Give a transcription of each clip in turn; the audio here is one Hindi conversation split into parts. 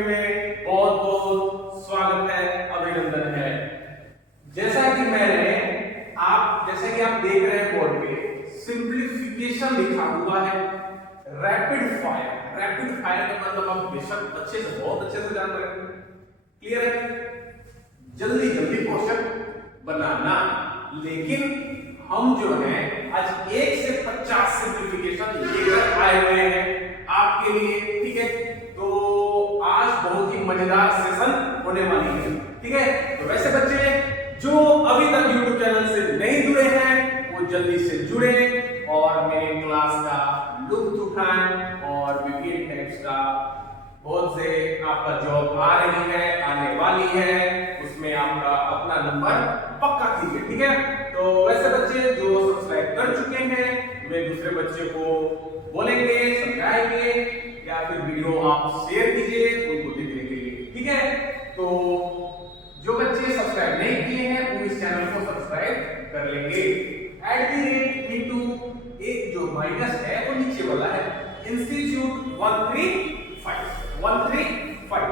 वीडियो में बहुत बहुत स्वागत है, अभिनंदन है। जैसा कि आप देख रहे हैं बोर्ड पे सिंप्लीफिकेशन लिखा हुआ है, रैपिड फायर। रैपिड फायर का मतलब आप बेशक अच्छे से, बहुत अच्छे से जान रहे हैं। क्लियर है? जल्दी जल्दी क्वेश्चन बनाना। लेकिन हम जो है आज 1 से 50 सिंप्लीफिकेशन लेकर आए हुए हैं आपके लिए। ठीक है, तो आज बहुत ही मजेदार सेशन होने वाली है। ठीक है, तो वैसे बच्चे जो अभी तक YouTube चैनल से नहीं जुड़े हैं वो जल्दी से जुड़े और मेरे क्लास का लुत्फ उठाएं। और विभिन्न टाइप्स का बहुत से आपका जॉब आ रही है, आने वाली है, उसमें आपका अपना नंबर पक्का कीजिए। ठीक है, तो वैसे बच्चे जो सब्सक्राइब कर चुके हैं वे दूसरे बच्चे को बोलेंगे, समझाएंगे या फिर वीडियो आप शेयर कीजिए उनको देखने के लिए। ठीक है, तो जो बच्चे सब्सक्राइब नहीं किए हैं वो इस चैनल को सब्सक्राइब कर लेंगे। @ एक जो माइनस है वो नीचे वाला है, इंस्टीट्यूट 135।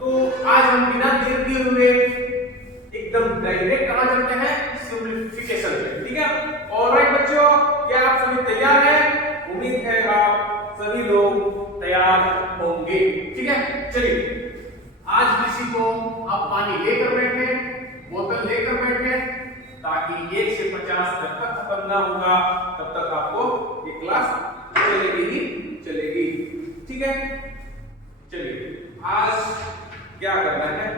तो आज हम बिना देर किए हुए एकदम डायरेक्ट आ जाते हैं सिंप्लीफिकेशन पे। ठीक है, ऑलराइट बच्चों, क्या आप सभी तैयार हैं? उम्मीद है आप सभी लोग तैयार होंगे। ठीक है, चलिए आज किसी को आप पानी लेकर बैठे, बोतल लेकर बैठे, ताकि 1 से 50 जब तक खत्म ना होगा तब तक आपको ये क्लास चलेगी। ठीक है, चलिए आज क्या करना है,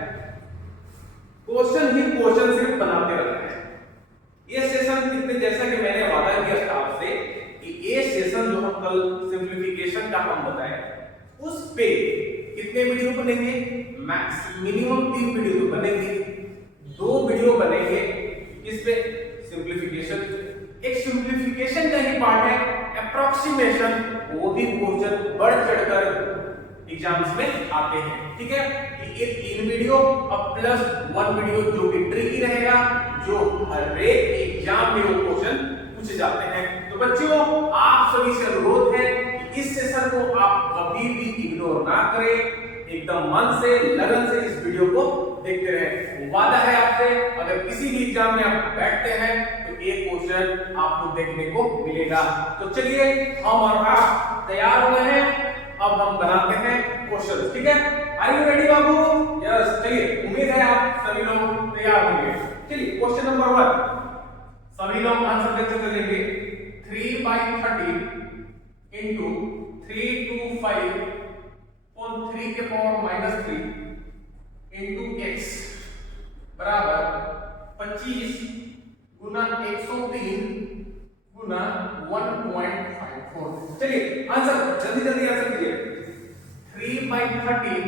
क्वेश्चन ही क्वेश्चन सिर्फ बनाते रहना है। ये सेशन कितने, जैसा कि मैंने वादा किया था आपसे कि ये सेशन जो हम कल सिंप्लीफिकेशन का हम बताएं उस पे कितने वीडियो बनेंगे, मिनिमम 3 वीडियो बनेंगे। 2 वीडियो बनेंगे इस पे सिंप्लीफिकेशन, एक सिंप्लीफिकेशन का ही पार्ट है अप्रोक्सीमेशन, वो भी क्वेश्चन बढ़ चढ़कर एग्जाम्स में आते हैं। ठीक है, ये 3 वीडियो और प्लस 1 वीडियो जो कि ट्रिकी रहेगा, जो हर एक एग्जाम में वो क्वेश्चन पूछे जाते हैं। तो बच्चों आप सभी से अनुरोध है कि इस सेशन को आप कभी भी इग्नोर ना करें, एकदम मन से, लगन से इस वीडियो को देखते रहें। वादा है आपसे, अगर किसी भी एग्जाम में आप बैठते हैं तो एक क्वेश्चन आपको देखने को मिलेगा। तो चलिए हम और आप तैयार हो गए हैं, अब हम बनाते हैं क्वेश्चन। ठीक है, आर यू रेडी बाबू? यस, चलिए उम्मीद है आप सभी लोग तैयार होंगे। चलिए क्वेश्चन नंबर 1 सभी लोग आंसर देते चलेंगे। 3/30 into 325 on 3 के पावर -3 into x बराबर 25 गुना 103 गुना 1.54। चलिए आंसर जल्दी जल्दी आंसर कीजिए। 3/30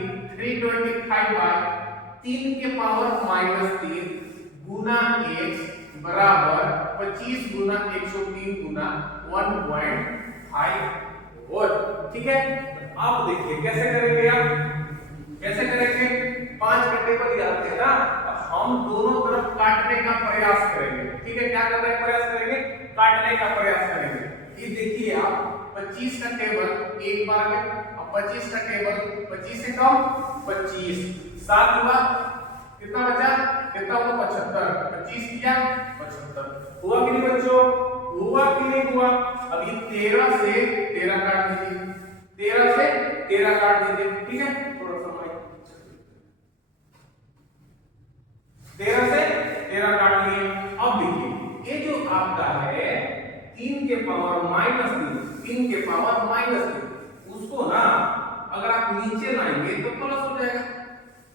3 के पावर -3 गुना x बराबर 25 गुना 103 गुना 1.54। ठीक है, आप देखिए कैसे करेंगे, आप कैसे करेंगे, 5 के टेबल याद है ना, हम दोनों तरफ काटने का प्रयास करेंगे। ठीक है, क्या करने का प्रयास करेंगे? काटने का प्रयास करेंगे। ये देखिए आप 25 का टेबल एक बार में, अब 25 का टेबल 25 से कम 25, 7 हुआ, कितना बचा, कितना हुआ 75, 25 किया 75। हुआ कि नहीं बच्चों? हुआ कि नहीं हुआ? अभी 13 से 13 काट दीजिए, 13 से 13 काट दीजिए। ठीक है, थोड़ा सा 13 से 13 काट लिए। अब देखिए ये जो आपका है 3 के पावर -3, 3 के पावर -3, उसको ना अगर आप नीचे लाएंगे तो प्लस हो जाएगा,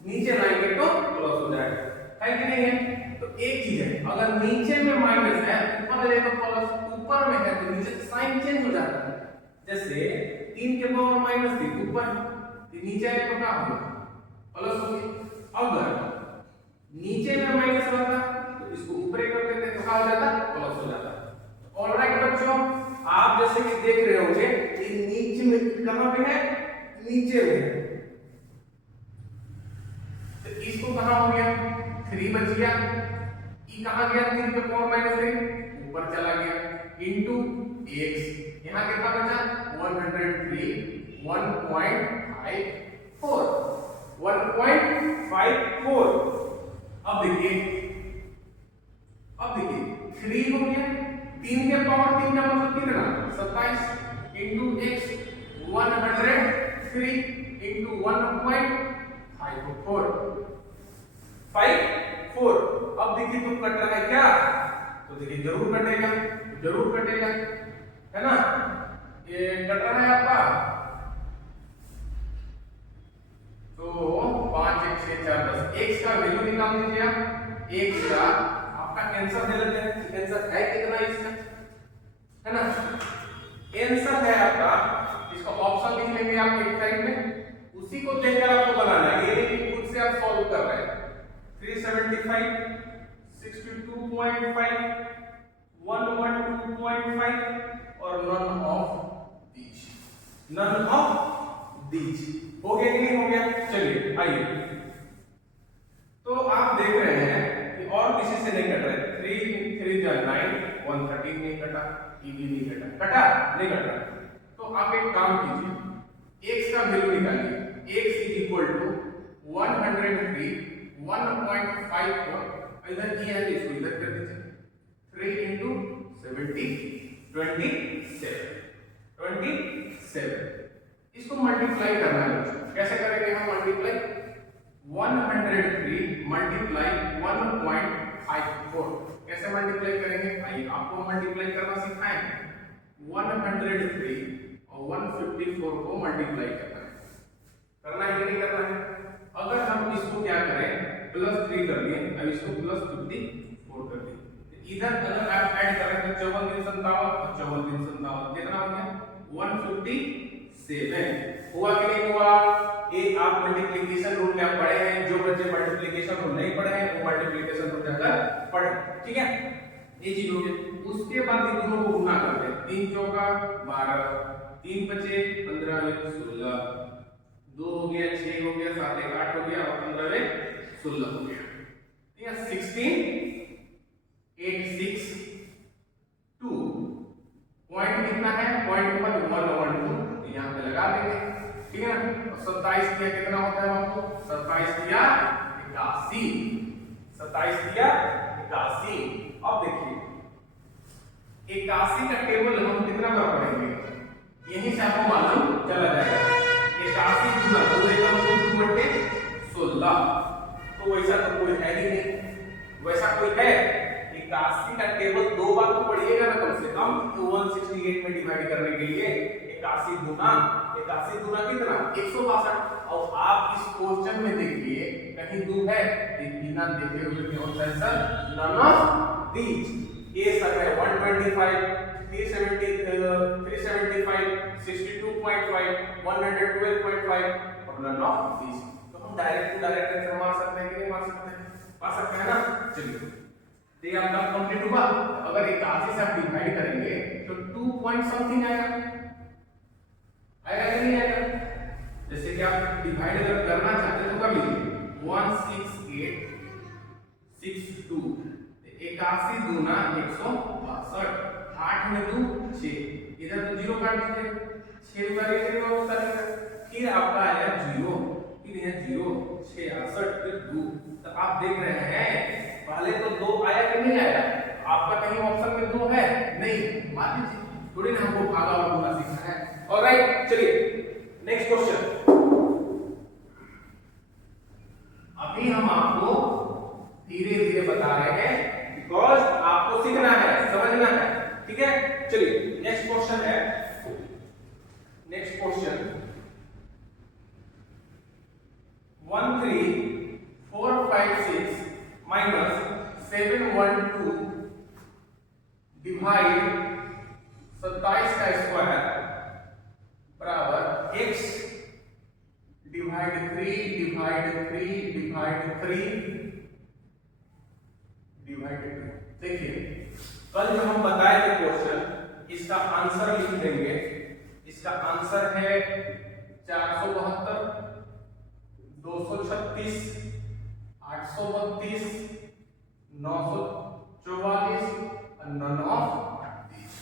नीचे लाएंगे तो प्लस हो जाएगा, है कि नहीं है? तो एक चीज है, अगर नीचे में माइनस है ऊपर ले तो प्लस, ऊपर में है तो नीचे साइन चेंज हो जाता है। जैसे 3 के पावर -3 ऊपर, नीचे आए तो क्या होगा? प्लस हो गया। अगर नीचे में माइनस रहता तो इसको ऊपर कर देते तो क्या हो जाता? प्लस हो जाता। ऑलराइट बच्चों, आप जैसे कि देख रहे होंगे ये नीचे में कहां पे है? नीचे में है, तो इसको कहां हो गया? 3 बच गया, ये कहां गया? 3 के पावर -3 ऊपर चला गया इनटू x, यहां कितना बचा? 103 1.54। कट रहा है क्या? तो देखिए जरूर कटेगा, जरूर कटेगा, है ना? ये कट रहा है आपका, तो 5 1 6 4 10 x का वैल्यू निकाल दीजिए आप। x का आपका आंसर दे लेते हैं, आंसर है कितना इसका, है ना? आंसर है आपका, इसका ऑप्शन लिख लेंगे आप एक साइड में, उसी को देखकर आपको बनाना है, ये नहीं खुद से आप सॉल्व कर रहे हैं। 375 62.5 112.5 और none of these, none of these। हो गया कि नहीं हो गया? चलिए आइए, तो आप देख रहे हैं कि और किसी से नहीं कट रहा है। 3 3 जा 9 113 नहीं कटा, ये भी नहीं कटा, कटा नहीं कटा। तो आप एक काम कीजिए, x का वैल्यू निकालिए। x इज इक्वल टू 103 1.54, इधर ये है इसको इधर कर दीजिए, 3 into 70 27, इसको मल्टीप्लाई करना है। कैसे करेंगे हम मल्टीप्लाई? 103 मल्टीप्लाई 1.54, कैसे मल्टीप्लाई करेंगे? आइए आपको मल्टीप्लाई करना सिखाएं। 103 और 154 को मल्टीप्लाई करना है कि नहीं करना है? अगर हम इसको क्या करें, +3 कर दिए, अब इसको +54 कर दिए, इधर अगर आप ऐड करें तो 54 3 57 और 54 3 57 कितना हो गया? 157। हुआ कि नहीं हुआ? एक आप मल्टीप्लिकेशन रूल में आप पढ़े हैं, जो बच्चे मल्टीप्लिकेशन रूल नहीं पढ़े हैं वो मल्टीप्लिकेशन रूल जाकर पढ़े, ठीक है? ये चीज हो गई। उसके बाद इन दोनों को गुना करते हैं, 3 चौका 12, 3 बचे 15 16, 2 हो गया, 6 हो गया, 7 1 8 हो गया और 15 16 हो गया। ठीक है, 16 8 6 2, पॉइंट कितना है? पॉइंट के बाद 1 और 2 यहां पे लगा देंगे, ठीक है ना? और 27 दिया कितना होता है आपको? 27 दिया 81, 27 दिया 81। अब देखिए 81 का टेबल हम कितना बार पढ़ेंगे, यहीं से आपको मालूम चला जाएगा। 81 गुना 2 एकम 2/16, तो वैसा तो कोई है ही नहीं, वैसा कोई है? 81 का टेबल 2 बार तो पढ़िएगा ना कम से कम, 168 में डिवाइड करने के लिए 81 गुना कितना? 162। और आप इस क्वेश्चन में देखिए कहीं 2 है, बिना देखे हुए क्या होता है सर? None of these. ये सर है 125 375 62.5 112.5 और none of these। तो हम डायरेक्ट टू डायरेक्ट आंसर मार सकते हैं कि नहीं मार सकते हैं? मार सकते हैं ना? चलिए ये आपका कंप्लीट हुआ। अगर 81 से आप डिवाइड करेंगे तो 2 पॉइंट समथिंग आएगा कि नहीं आएगा? जैसे कि आप डिवाइड अगर करना चाहते हैं तो कर लीजिए, 16862, 81 दूना 162, 8 में 2 6, इधर तो 0 काट दीजिए, 6 उतारिए तो उतारिए, फिर आपका आया 0, फिर यह 0 66 फिर 2। तो आप देख रहे हैं पहले तो 2 आया कि नहीं आया? आपका कहीं ऑप्शन में 2 है नहीं, मान लीजिए, थोड़ी ना हमको भागा और गुना सीखना है। ऑलराइट, चलिए नेक्स्ट क्वेश्चन। अभी हम आपको धीरे धीरे बता रहे हैं बिकॉज आपको सीखना है, समझना है, ठीक है? चलिए नेक्स्ट क्वेश्चन है, नेक्स्ट क्वेश्चन 13456 minus 712 डिवाइड 27 का स्क्वायर बराबर x divide 3 divide 3 divide 3 divide 2। देखिए कल जो हम बताए थे क्वेश्चन, इसका आंसर लिख देंगे। इसका आंसर है 472 236 832 944 नन ऑफ दीज।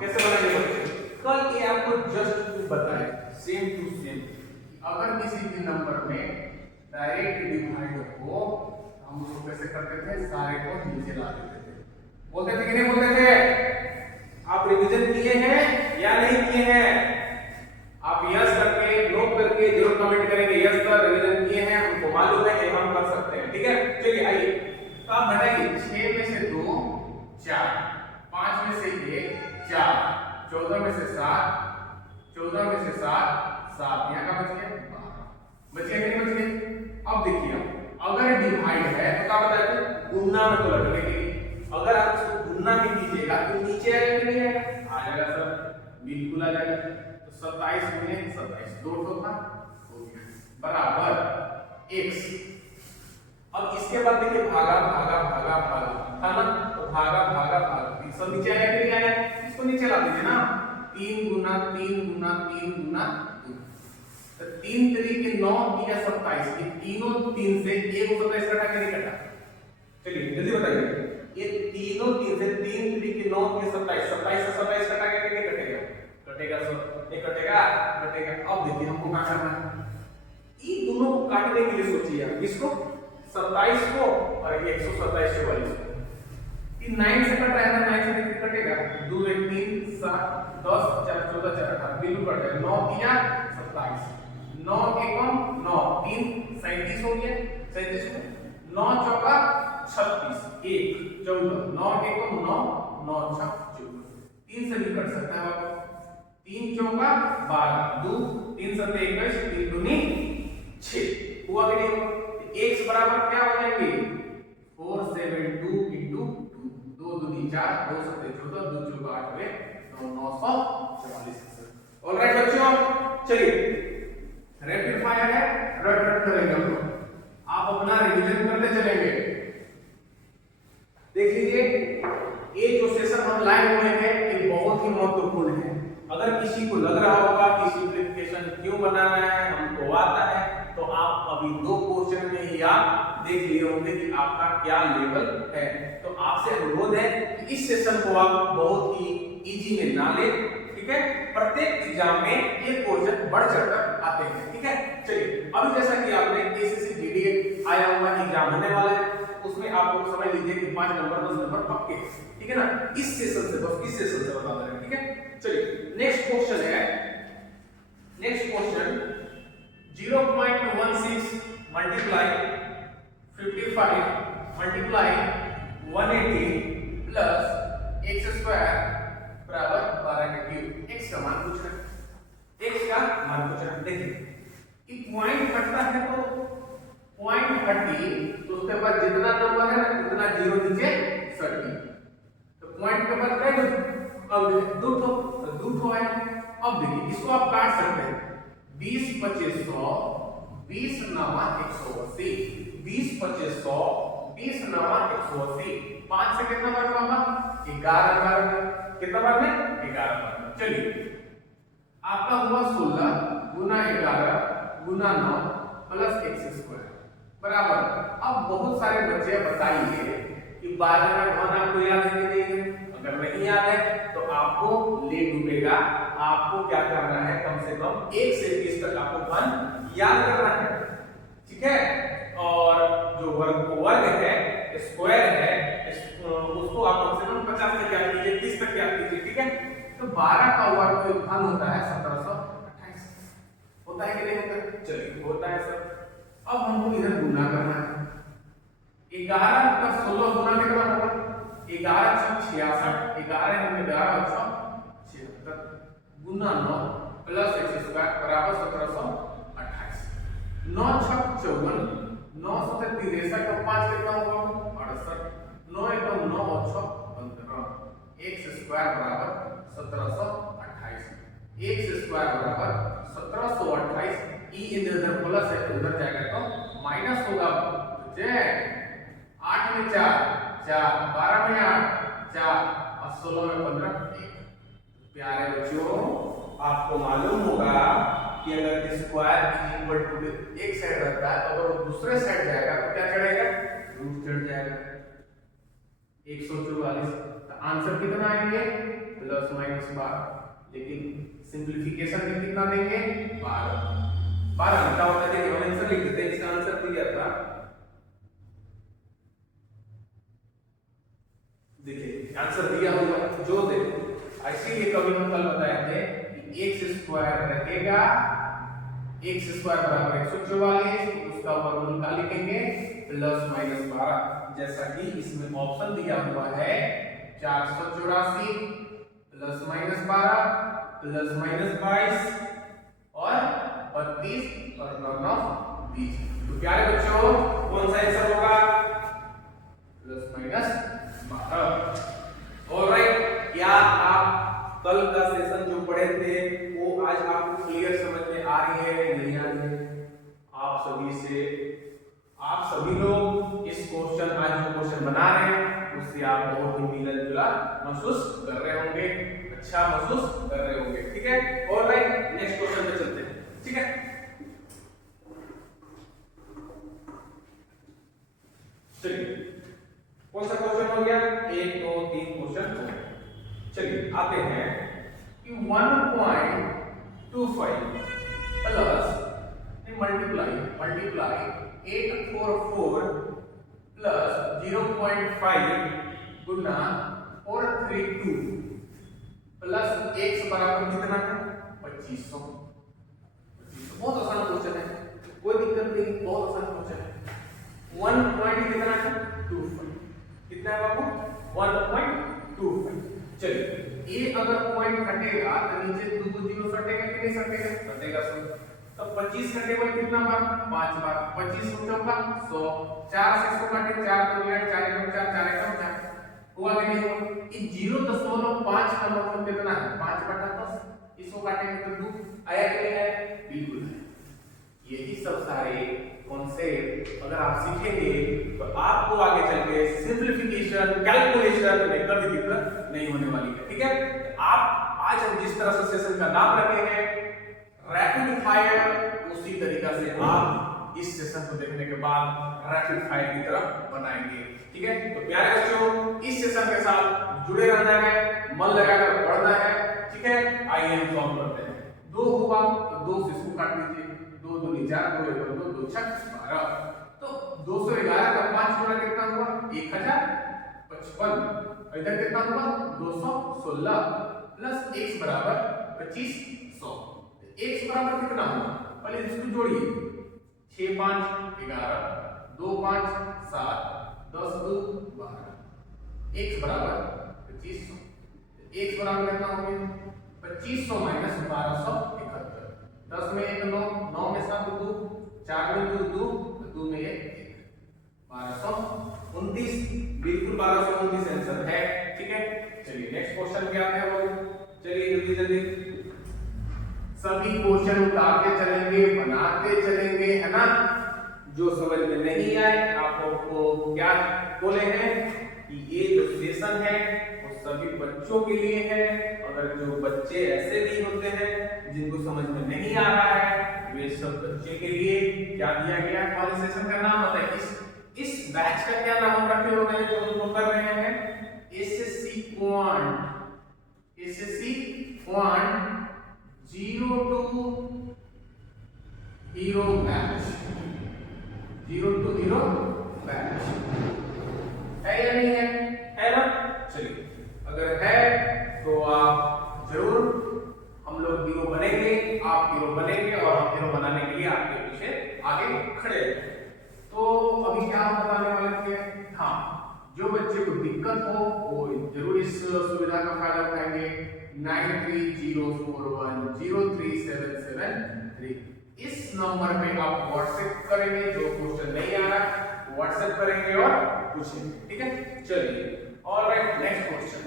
कैसे बनाएंगे बच्चे? कल ये आपको जस्ट बताए सेम टू सेम। अगर किसी भी नंबर में डायरेक्ट डिवाइड हो हम उसको कैसे करते थे? सारे को नीचे ला देते थे। बोलते थे कि नहीं बोलते थे? आप रिवीजन किए हैं या नहीं किए हैं? आप यस करके नोट करके जरूर कमेंट करेंगे, यस सर रिवीजन किए हैं, हमको मालूम है कि हम कर सकते हैं, ठीक है? चलिए गुना में तो लटकेगी, अगर आप इसको गुना में कीजिएगा तो नीचे आएगा कि नहीं आएगा? आ जाएगा सर, बिल्कुल आ जाएगा। तो 27 गुने 27 दो ठोका हो गया बराबर x। अब इसके बाद देखिए भागा भागा भागा भागा था ना, तो भागा भागा भागा सब नीचे आएगा कि नहीं आएगा? इसको नीचे ला दीजिए ना, 3 गुना 3 गुना 3 गुना 2, तो 3 3 के 9 या 27, ये तीनों 3 से 1 हो सकता है, इसका नहीं कटा। चलिए जल्दी बताइए, ये तीनों 3 से 3 3 के 9 के 27, 27 से 27 कटा के नहीं कटेगा? कटेगा सर, ये कटेगा कटेगा। अब देखिए हमको क्या करना है, इन दोनों को काटने के लिए सोचिए आप, इसको 27 को और ये 127 के वाले को, ये 9 से कट रहा है ना, 9 से कितने कटेगा? 2 1 3 7 10 4 14 4 18 बिल्कुल कट जाएगा। 9 3 27, 9 1 9 3 37 हो गया, 37 में 9 चौका 36 1 14, 9 1 9 9 6 14, 3 से भी कट सकता है बाबा, 3 चौका 12 2 3 7 21 3 दूनी 6 हुआ कि नहीं हुआ? x बराबर क्या हो जाएंगे? 4 7 2 into 2 2 दूनी 4 2 7 14 2 चौका 8 हुए 944। ऑलराइट बच्चों, चलिए रैपिड फायर है, रट रट करेंगे हम लोग, आप अपना रिवीजन करते चलेंगे। देख लीजिए, ये जो सेशन हम लाए हुए हैं ये बहुत ही महत्वपूर्ण है। अगर किसी को लग रहा होगा कि सिंपलीफिकेशन क्यों बनाना है, हमको आता है, तो आप अभी 2 क्वेश्चन में ही आप देख लिए होंगे कि आपका क्या लेवल है। तो आपसे अनुरोध है कि इस सेशन को आप बहुत ही इजी में ना लें, ठीक है? प्रत्येक एग्जाम में ये क्वेश्चन बढ़ चढ़कर आते हैं, ठीक है? चलिए अभी जैसा कि आपने एसएससी जीडी आया हुआ एग्जाम होने वाला है, उसमें आप लोग समझ लीजिए कि 5 नंबर 10 नंबर पक्के, ठीक है ना? इस सेशन से, बस इस सेशन से बता रहे हैं, ठीक है? चलिए नेक्स्ट क्वेश्चन है, next question 0.16 multiply 55 multiply 180 plus x square बराबर 12 के क्यूब। x का मान पूछ रहे हैं, x का मान पूछ रहे हैं। देखिए ये पॉइंट हटता है तो पॉइंट हटी तो उसके बाद जितना नंबर है ना उतना जीरो नीचे सट गई, तो पॉइंट के बाद क्या, अब दो ठो है। अब देखिए इसको आप काट सकते हैं, 20 25 100 20 9 180, 20 25 100 20 9 180, 5 से कितना बार होगा? 11 बार। कितना बार में? 11 बार। चलिए आपका हुआ 16 गुना 11 गुना 9 प्लस x स्क्वायर बराबर। अब बहुत सारे बच्चे बताइए कि 12 का घन आपको याद है कि नहीं है? अगर नहीं याद है तो आपको ले डूबेगा, आपको क्या करना है, कम से कम 1 से 20 तक आपको घन याद करना है, ठीक है? और जो वर्ग है, स्क्वायर है, उसको आप कम से कम 50 तक याद कीजिए, 30 तक याद कीजिए, ठीक है? तो 12 का वर्ग घन होता है 1728, होता है कि नहीं होता? चलिए होता है सर। अब हमको इधर गुना करना है, 11 का 16 गुना कितना होगा? 11 6 66, 11 11 76 गुना 9 प्लस x स्क्वायर बराबर 1728, 9 6 54, 9 7 63 का 5 कितना होगा? 68, 9 1 9 और 6 15, x स्क्वायर बराबर 1728, x स्क्वायर बराबर 1728। ई इधर प्लस है तो उधर जाएगा तो माइनस होगा, जे 8 में 4 4, 12 में 8 4 और 16 में 15 1। प्यारे बच्चों आपको मालूम होगा कि अगर स्क्वायर इक्वल टू एक साइड रहता है तो अगर वो दूसरे साइड जाएगा तो क्या चढ़ेगा? रूट चढ़ जाएगा 144। तो आंसर कितना आएंगे? Plus minus 12। लेकिन सिंपलीफिकेशन में कितना देंगे? 12। 12 घंटा होता है, हम आंसर लिख देते हैं, इसका आंसर दिया था, देखिए आंसर दिया होगा जो देखो, इसीलिए कभी हम कल बताए थे कि x स्क्वायर रहेगा, x स्क्वायर बराबर 144, उसका वर्गमूल का लिखेंगे प्लस माइनस 12, जैसा कि इसमें ऑप्शन दिया हुआ है 484 प्लस माइनस 12 प्लस माइनस 22 और 32 और 9 20। तो प्यारे बच्चों कौन सा आंसर होगा? प्लस -12। ऑलराइट, क्या आप कल का सेशन जो पढ़े थे वो आज आपको क्लियर समझ में आ रही है नहीं आ रही है? आप सभी लोग इस क्वेश्चन, आज जो क्वेश्चन बना रहे हैं उससे आप बहुत ही मिलत जुला महसूस कर रहे होंगे, अच्छा महसूस कर रहे होंगे, ठीक है। ऑलराइट, नेक्स्ट क्वेश्चन पे चलते हैं, ठीक है। चलिए, कौन सा क्वेश्चन हो गया? 1 2 3 क्वेश्चन हो गया। चलिए आते हैं कि 1.25 प्लस मल्टीप्लाई 844 प्लस 0.5 गुना 432 प्लस x बराबर कितना है? 2500। बहुत आसान क्वेश्चन है, कोई दिक्कत नहीं, बहुत आसान क्वेश्चन है। 1 पॉइंट कितना है? 25। कितना है बाबू? 1.25। चलिए, ये अगर पॉइंट हटेगा तो नीचे 2 जीरो सटेगा कि नहीं सटेगा? सटेगा। तो 25 का टेबल कितना बार? 5 बार। 25 को चौका 100, 4 से 100 काटे 4 2 4 4 1 4 4 1 4 हुआ कि नहीं हुआ? ये 0.5 का मतलब कितना है? 5/10। इसको काटेंगे तो 2 आया कि नहीं आया? बिल्कुल है। यही सब सारे कॉन्सेप्ट अगर आप सीखेंगे तो आपको आगे चल के सिंपलीफिकेशन, कैलकुलेशन में कभी दिक्कत नहीं होने वाली है, ठीक है। आप आज हम जिस तरह से सेशन का नाम रखे हैं रैपिड फायर, उसी तरीका से आप इस सेशन को देखने के बाद रैपिड फायर की तरफ बनाएंगे, ठीक है। तो प्यारे बच्चों, इस सेशन के साथ जुड़े रहना है, मन लगाकर पढ़ना है, ठीक है। आइए हम सॉल्व करते हैं। 2 हुआ तो 2 से इसको काट दीजिए, 2 2 4 2 1 2 2 6 12। तो 211 का 5 गुना कितना हुआ? 1055। इधर कितना हुआ? 216 प्लस x बराबर 2500। x बराबर कितना हुआ? पहले इसको जोड़िए, 6 5 11 2 5 7 10 2 12। x बराबर 2500। x बराबर कितना हो गया? 2500 माइनस 1271। 10 में 1 9, 9 में 7 2, 4 में 2 2, 2 में 1 1229। बिल्कुल 1229 आंसर है, ठीक है। चलिए नेक्स्ट क्वेश्चन पे आते हैं लोग। चलिए जल्दी जल्दी सभी क्वेश्चन उतारते चलेंगे, बनाते चलेंगे, है ना। जो समझ में नहीं आए आपको क्या बोले हैं कि ये जो सेशन है वो सभी बच्चों के लिए है। अगर जो बच्चे ऐसे भी होते हैं जिनको समझ में नहीं आ रहा है, वे सब बच्चे के लिए क्या दिया गया? कौन सेशन का नाम बताइए? इस बैच का क्या नाम हम रखे हुए हैं जो हम लोग कर रहे हैं? SSC quant 0 to hero batch, 0 to hero batch है या नहीं है? है ना। चलिए, अगर है तो आप जरूर, हम लोग हीरो बनेंगे, आप हीरो बनेंगे और हम हीरो बनाने के लिए आपके पीछे आगे खड़े हैं। तो अभी क्या हम बताने वाले थे? हाँ, जो बच्चे को दिक्कत हो वो जरूर इस सुविधा का फायदा उठाएंगे। 9301033773 इस नंबर पे आप व्हाट्सएप करेंगे, जो क्वेश्चन नहीं आ रहा व्हाट्सएप करेंगे और पूछेंगे, ठीक है। चलिए ऑलराइट, नेक्स्ट क्वेश्चन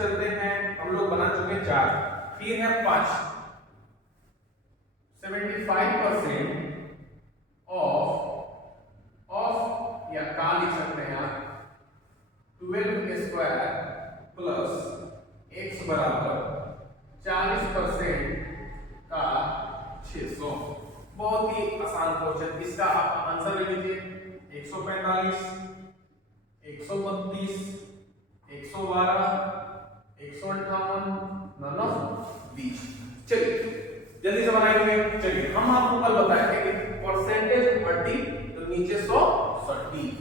चलते हैं। हम लोग बना चुके 4, फिर है 5। 75% ऑफ या का लिख सकते हैं आप 12 स्क्वायर प्लस x बराबर 40% का 600। बहुत ही आसान क्वेश्चन। इसका आप आंसर ले लीजिए। 145 132 112 158 9 20। चलिए जल्दी से बनाएंगे। चलिए, हम आपको कल बताए थे कि परसेंटेज 30 तो नीचे 100 30।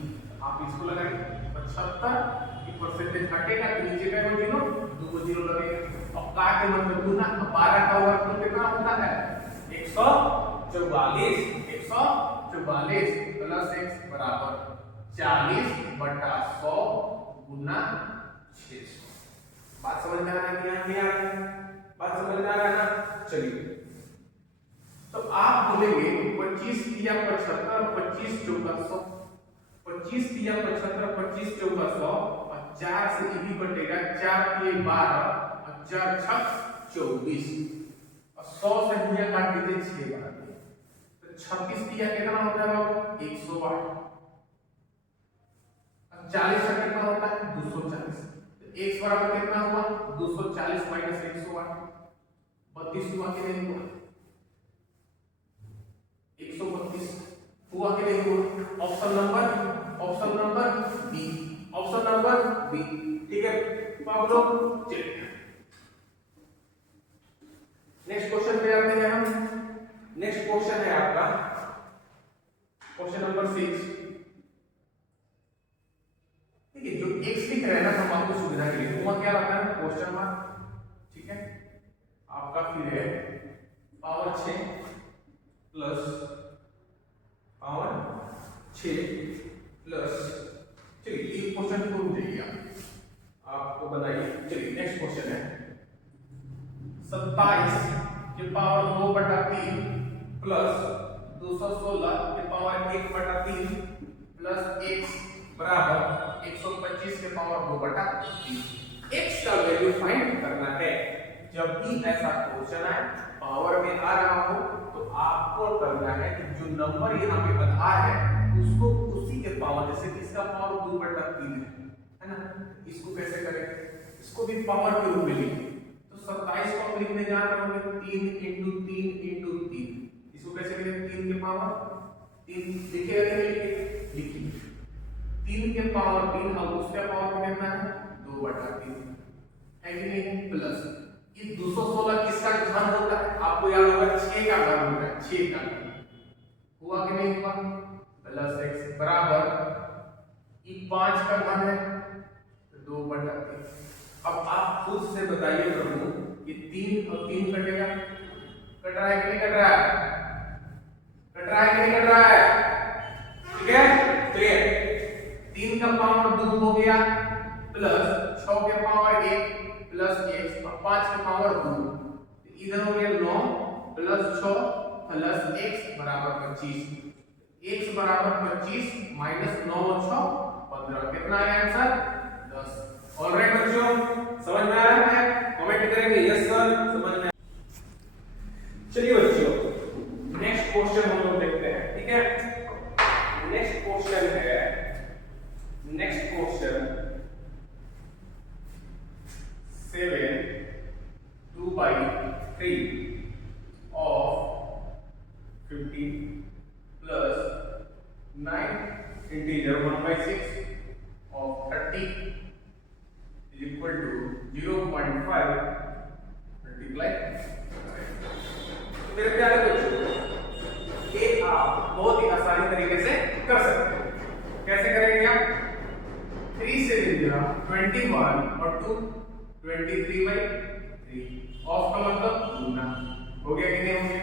आप इसको लगाएंगे 75 की परसेंटेज हटेगा तो नीचे का जीरो 2 जीरो लगेगा। अब का के मतलब गुना 12 का वर्ग तो कितना होता है? 144 प्लस x बराबर 40/100 गुना 600। बात समझ में आ रहा है कि नहीं आ रहा है? बात समझ में आ रहा है ना। चलिए, तो आप बोलेंगे 25 या 75, 25 चौका 100, 25 तिया 75, 25 चौका 100 और 4 से ये भी कटेगा, 4 तिया 12 और 4 छक 24 और 100 से भैया काट दीजिए 6 बार, तो 36 तिया कितना होता है बाबू 108 और 40 से कितना होता है 240, तो x बराबर कितना हुआ 240 माइनस 108, 32 हुआ कि नहीं हुआ 132 हुआ कि नहीं हुआ। Option number B, option number B, ठीक है बाबू लोग। चलिए नेक्स्ट क्वेश्चन पे आते हैं हम। नेक्स्ट क्वेश्चन है आपका क्वेश्चन नंबर 6। ठीक है, जो x लिख रहे हैं ना हम आपको सुविधा के लिए, वहां क्या रखना है क्वेश्चन मार्क, ठीक है। आपका फिर है पावर 6 प्लस पावर 6 प्लस, चलिए ये क्वेश्चन को जाइए आपको बताइए। चलिए नेक्स्ट क्वेश्चन है 27 के पावर 2/3 प्लस 216 के पावर 1/3 प्लस x बराबर 125 के पावर 2/3। x का वैल्यू फाइंड करना है। जब भी ऐसा क्वेश्चन आए पावर में आ रहा हो तो आपको करना है कि जो नंबर यहाँ पे आधार है उसको उसी के पावर, जैसे कि इसका पावर 2/3 है ना, इसको कैसे करें, इसको भी पावर के रूप में लिखें। तो 27 को हम लिखने जा रहे हैं 3 × 3 × 3, इसको कैसे लिखें 3 के पावर 3 लिखेगा, लिखिए 3 के पावर 3 अब उसके पावर में कितना है 2/3 है कि नहीं, प्लस ये 216 किसका घन होता है आपको याद होगा 6 का घन होता है, 6 का घन हुआ कि नहीं हुआ, प्लस x बराबर ये 5 का घन है 2/3। अब आप खुद से बताइए प्रभु ये 3 और 3 कटेगा, कट रहा है कि नहीं कट रहा है, कट रहा है कि नहीं कट रहा है, ठीक है। चलिए 3 का पावर 2 हो गया प्लस 6 के पावर 1 प्लस x और 5 के पावर 2, इधर हो गया 9 प्लस 6 प्लस x बराबर 25, x बराबर 25 माइनस 9 और 6 15, कितना है आंसर 10। ऑलराइट बच्चों, समझ में आ रहा है, कमेंट करेंगे यस सर समझ में। चलिए बच्चों नेक्स्ट क्वेश्चन हम लोग देखते हैं, ठीक है। नेक्स्ट क्वेश्चन है 7 2/3 of 15 plus 9 integer 1/6 of 30 is equal to 0.5 multiply। तो मेरे प्यारे बच्चों ये आप बहुत ही आसानी तरीके से कर सकते हो। कैसे करेंगे आप, 3 से 21 और 2 23/3 ऑफ का मतलब गुना हो गया कि नहीं हो गया,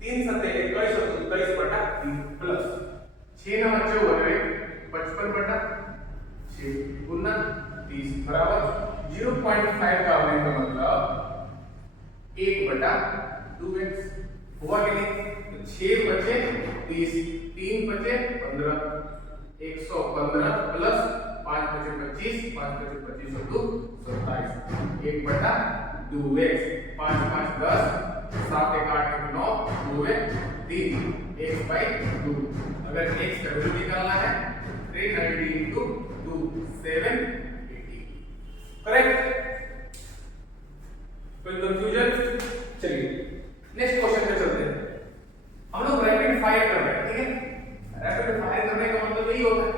3 सत्ते 21 और 23/3 प्लस 6 9 54 55/6 गुना 30 बराबर 0.5 का होने का मतलब 1/2x हुआ कि नहीं। तो 6 बचे 30, 3 बचे 15, 115 प्लस 5 बचे 25, 5 बचे 25 और 2 27, 1/2x 5 5 10, 7 1 8 9, 2x 3, x/2। अगर x का वैल्यू निकालना है 390 × 2 780, करेक्ट। कोई कंफ्यूजन, चलिए नेक्स्ट क्वेश्चन पे चलते हैं। हम लोग रैपिड फायर कर रहे हैं, ठीक है। रैपिड फायर करने का मतलब यही होता है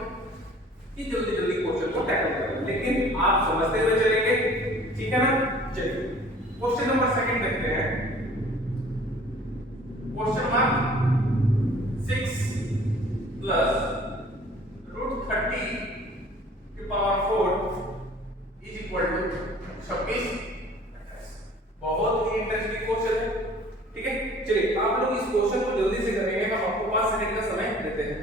कि जल्दी जल्दी क्वेश्चन को टैकल करें, लेकिन आप समझते हुए चलेंगे, ठीक है ना। चलिए क्वेश्चन नंबर 2 देखते हैं। क्वेश्चन मार्क 6 प्लस √30 की पावर 4 इज इक्वल टू 26। बहुत ही इंटरेस्टिंग क्वेश्चन है, ठीक है। चलिए आप लोग इस क्वेश्चन को जल्दी से करेंगे, हम आपको 5 सेकंड का समय देते हैं,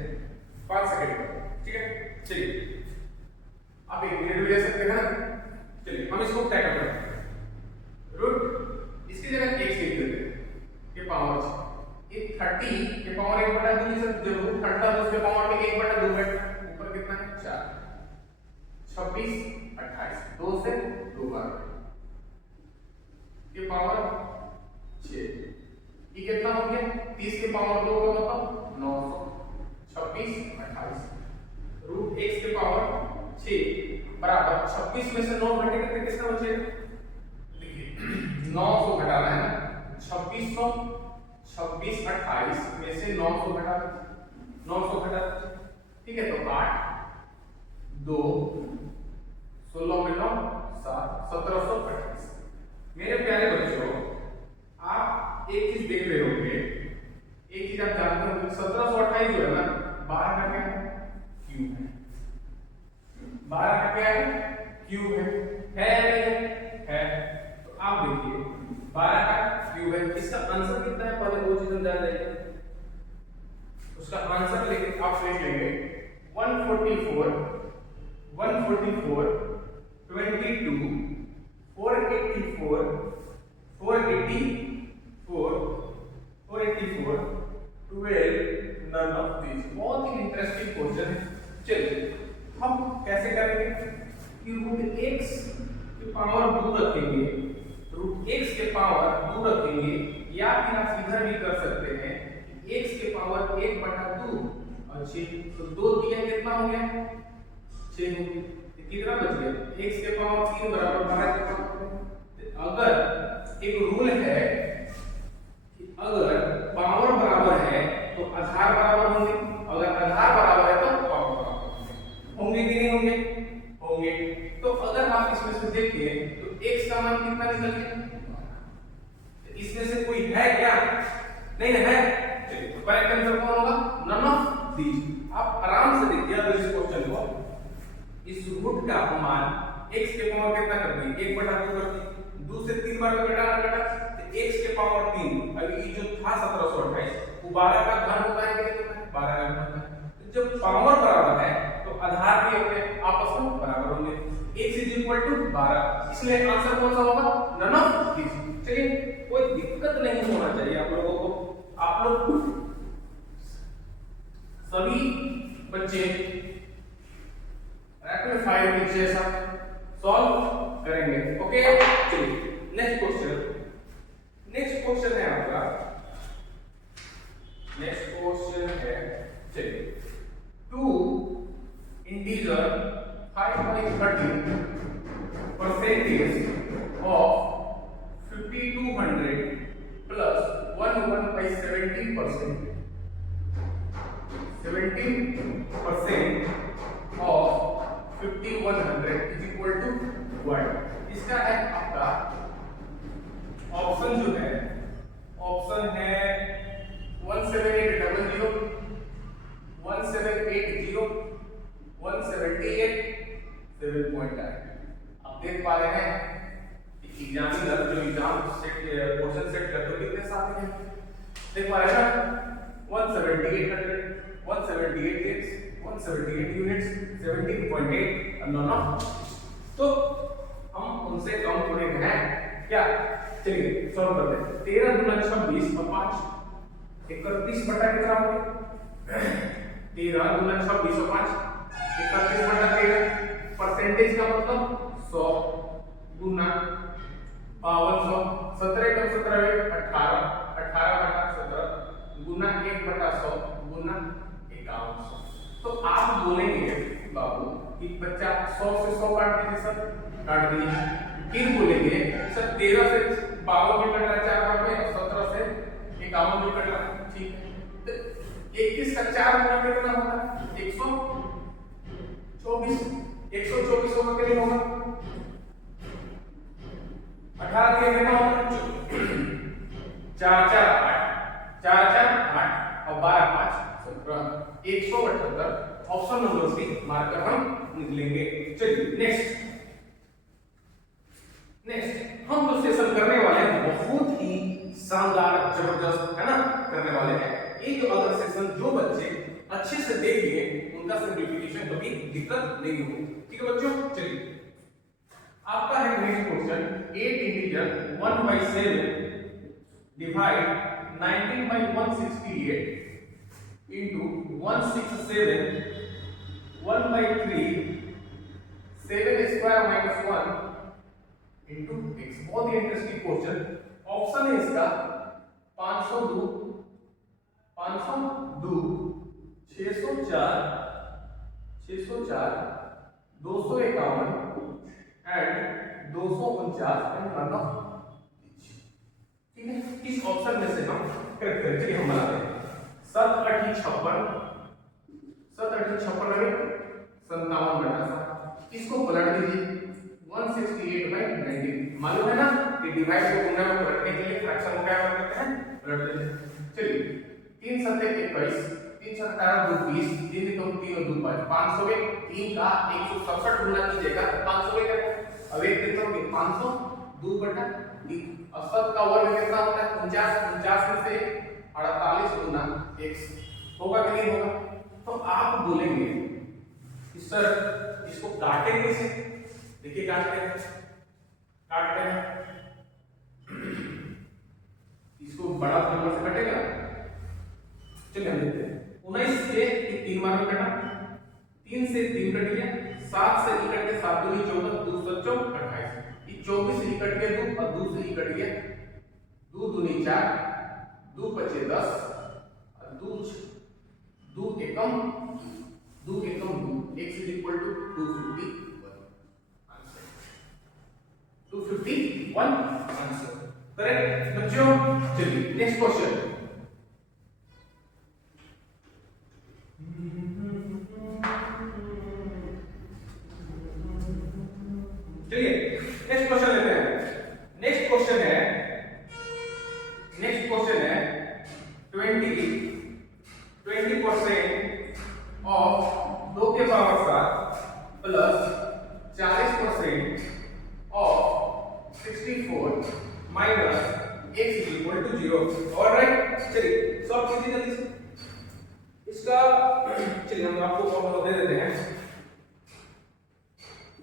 5 सेकंड का, ठीक है। चलिए आप 1 मिनट भी ले सकते हैं ना। चलिए हम इसको टैकल करते हैं। रूट इसकी जगह x लिख देते हैं के पावर ये 30 के पावर 1/2 जब रूट 30 तो उसके पावर में 1/2 है, ऊपर 26 28 2 से 2 बार के पावर 6 ये कितना हो गया 30 के पावर 2 का मतलब 900 26 28 रूट x के पावर 6 बराबर 26 में से 9 घटेगा तो कितना बचेगा देखिए 900 घटाना है ना 2600 26 28 में से 900 घटा 900 घटा ठीक है तो 8 2 16 में 9 7 1728 मेरे प्यारे बच्चों आप एक चीज देख रहे होंगे एक चीज आप जानते हो 1728 जो है ना 12 का क्या है क्यूब है 12 का क्या है क्यूब है या नहीं है तो आप देखिए 12 का क्यूब है इसका आंसर कितना है पहले वो चीज हम जान लेंगे उसका आंसर लेके आप लिख लेंगे 144 144 22 484 484 484 12 none of these बहुत ही इंटरेस्टिंग क्वेश्चन है चलिए हम कैसे करेंगे कि रूट x की पावर 2 रखेंगे रूट x के पावर 2 रखेंगे या फिर आप इधर भी कर सकते हैं कि x के पावर 1/2 और 6 तो 2 दिया कितना हो गया 6 हो गया कितना बच गया x के पावर 3 बराबर 12 के पावर अगर एक रूल है कि अगर पावर बराबर है तो आधार बराबर होंगे अगर आधार बराबर है तो पावर बराबर होंगे कि नहीं होंगे होंगे तो अगर आप इसमें से देखें तो x का मान कितना निकल गया इसमें से कोई है क्या नहीं है चलिए तो करेक्ट आंसर कौन होगा नन ऑफ दीज आप आराम से देखिए अगर इस क्वेश्चन को इस रूट का मान x के पावर कितना कर दिए 1/2 कर दिए 2 से 3 बार घटाना घटा तो x के पावर 3 अभी ये जो था 1728 वो 12 का घन होता है कि नहीं होता है 12 का घन होता है तो जब पावर बराबर है तो आधार भी अपने आपस में बराबर होंगे x = 12 इसलिए आंसर कौन सा होगा नन ऑफ दिस चलिए कोई दिक्कत नहीं होना चाहिए आप लोगों को आप लोग सभी बच्चे रैपिड फायर में जैसा सॉल्व करेंगे ओके चलिए नेक्स्ट क्वेश्चन है आपका नेक्स्ट क्वेश्चन है चलिए 2 integer 5/30 percentage of 5200 plus 1/17% 17% of 5100 is equal to 1 इसका है आपका ऑप्शन जो है ऑप्शन है 17800 1780 178 7.9 आप देख पा रहे हैं एग्जामिनर जो एग्जाम सेट क्वेश्चन सेट करते हो कितने साथ हैं देख पा रहे हैं ना 17800 178 178 यूनिट्स 17.8 नॉन ऑफ तो हम उनसे कम थोड़े हैं क्या चलिए सॉल्व करते हैं 13 गुना 26 और 5 31 बटा कितना हो गया 13 गुना 26 और 5 31 बटा 13 परसेंटेज का मतलब 100 गुना पावर 100 17 का 17 18 18 बटा 17 गुना 1 बटा 100 गुना 5100 तो आप बोलेंगे बाबू कि बच्चा 100 से 100 काट दीजिए सर काट दीजिए फिर बोलेंगे सर 13 से 52 भी कट रहा है 4 बार में और 17 से 51 भी कट रहा है ठीक है तो 21 का 4 गुना कितना होगा 124 124 होगा कि नहीं होगा 18 के कितना होगा 4 4 8 4 4 8 और 12 5 17 178 ऑप्शन नंबर सी मार्कर हम निकलेंगे चलिए नेक्स्ट हम जो सेशन करने वाले हैं बहुत ही शानदार जबरदस्त है ना करने वाले हैं ये जो अगर सेशन जो बच्चे अच्छे से देख लिए उनका सिंपलीफिकेशन कभी दिक्कत नहीं होगी ठीक है बच्चों चलिए आपका है next question 8 integer 1/7 divide 19/168 into 167 1/3 7 square minus 1 into x. बहुत ही इंटरेस्टिंग क्वेश्चन। ऑप्शन है इसका 502 604 251 एंड 249 एंड नन ऑफ। ठीक है, इस ऑप्शन में से हम करेक्ट करें। चलिए हम बनाते हैं। 7 8 56 57 बटा 7। इसको पलट दीजिए 168/19। मालूम है ना कि डिवाइड को गुणा में पलटने के लिए फ्रैक्शन को क्या करते हैं, पलट देते हैं। चलिए 3 7 21 3 7 18 2 20 3 2 3 2 5 500 में 3 का 167 गुना कीजिएगा 500 में क्या। अब एक देता हूं कि 500 2 बटा 3। और 7 का वर्ग कितना होता है 49। 49 में से 48 गुना x होगा कि नहीं होगा। तो आप बोलेंगे कि सर इसको काटें कैसे। देखिए काटते हैं इसको बड़ा नंबर से कटेगा। चलिए हम देखते हैं। 19 से 3 बार में कटा, 3 से 3 कट गया, 7 से 3 कट गया, 7 दूनी 14 2 7 28। ये 24 से कट गया 2 और 2 से कट गया 2 दूनी 4 2 पचे 10 और 2 एकम 2 x is equal to 251 answer. Correct बच्चों। चलिए नेक्स्ट क्वेश्चन। चलिए नेक्स्ट क्वेश्चन लेते हैं। नेक्स्ट क्वेश्चन है 20% ऑफ 2 के power 7 plus 40% of 64 minus x is equal to 0। Alright, चलिए सॉल्व कीजिए जल्दी से इसका। चलिए हम आपको फॉर्मूला दे देते हैं।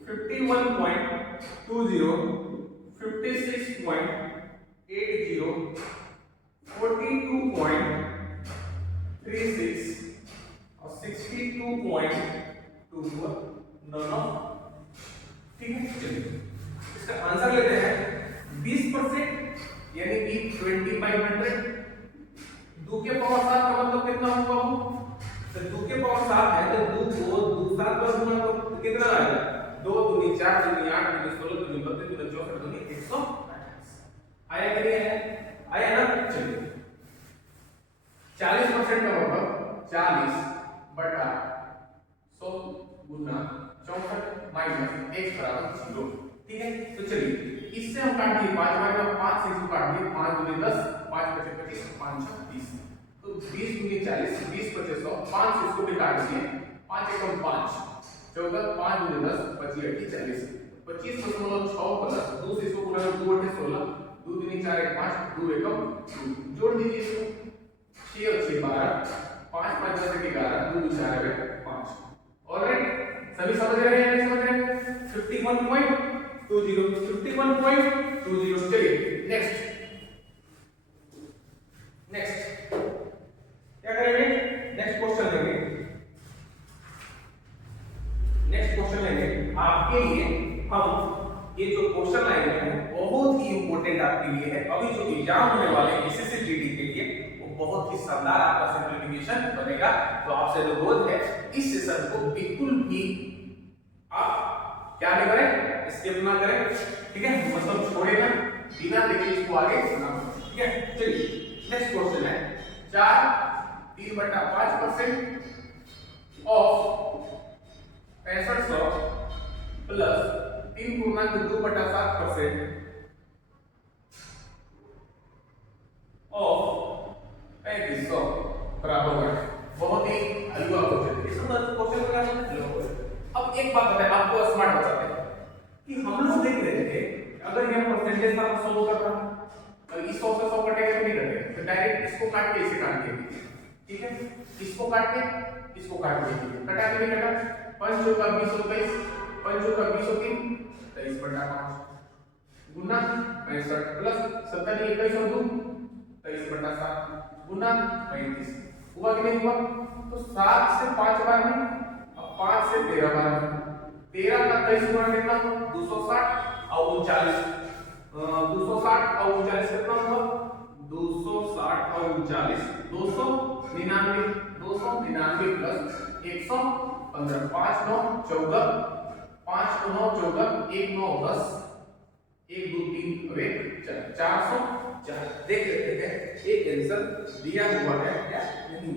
51.20 56.80 42.36 और 62.24 दोनों। ठीक है, चलिए इसका आंसर लेते हैं। 20% यानी कि 20/100। 2 के पावर 7 का मतलब कितना होगा। तो 2 के पावर 7 है तो 2 को 2 7 पर गुणा करो तो कितना आएगा 2 दूनी 4 दूनी 8 दूनी 16 दूनी 32 दूनी 64 दूनी 128। आया कि नहीं आया ना। चलिए 40% का मतलब 40 बटा 100 गुना 64 माइनस x बराबर 0। ठीक है, तो चलिए इससे हम काट दिए 5 बार में 5 से इसको काट दिए 5 दूनी 10 5 पचे 25 5 6 30। तो 20 दूनी 40 20 पचे 100 5 से इसको भी काट दिए 5 एकम 5 14 5 दूनी 10 25 40 25.6 प्लस 2 से इसको गुणा 2 बटे 16 2 दूनी 4 1 5 2 एकम 2 जोड़ दीजिए इसको 6 और 6 12 5 5 10 11 2 2 4 5। ऑलराइट, सभी समझ रहे हैं या नहीं समझ रहे हैं। 51.20 चलिए नेक्स्ट क्या करेंगे। नेक्स्ट क्वेश्चन लेंगे आपके लिए। हम ये जो क्वेश्चन लाएंगे हैं बहुत ही इंपॉर्टेंट आपके लिए है। अभी जो एग्जाम होने वाले हैं एसएससी जीडी के लिए वो बहुत ही शानदार आपका सिंपलीफिकेशन बनेगा। तो आपसे अनुरोध है इस सेशन को बिल्कुल भी आप क्या नहीं करें, स्किप ना करें। ठीक है, मतलब छोड़े ना, बिना देखे इसको आगे सुना। ठीक है, चलिए नेक्स्ट क्वेश्चन है 3/5% ऑफ 6500 प्लस 3/2/7% ऑफ 3500 बराबर है। बहुत ही हलवा क्वेश्चन है। इसका मतलब क्वेश्चन का क्या है। अब एक बात बताएं, आपको स्मार्ट बताते हैं कि हम लोग देख रहे थे अगर यह परसेंटेज का 100 कर रहा और इस 100 से 100 कटेगा कि नहीं कटेगा। तो डायरेक्ट इसको काट के इसे काट दिया। ठीक है, इसको काट के इसको काट दिया। कटा कि नहीं कटा। 5 चौका 20 23 5 चौका 20 3 23/5 गुना 65 प्लस 70 21 और 2 23/7 गुना 35 हुआ कि नहीं हुआ। तो 7 से 5 बार में, अब 5 से 13 बार में 13 का 23 गुना कितना हुआ 260 और 39 260 और 39 कितना हुआ 260 और 39 299 प्लस 115 5 9 14 5 9 14 1 9 10 1 2 3 और 1 4 404 देख लेते हैं एक आंसर दिया हुआ है या नहीं।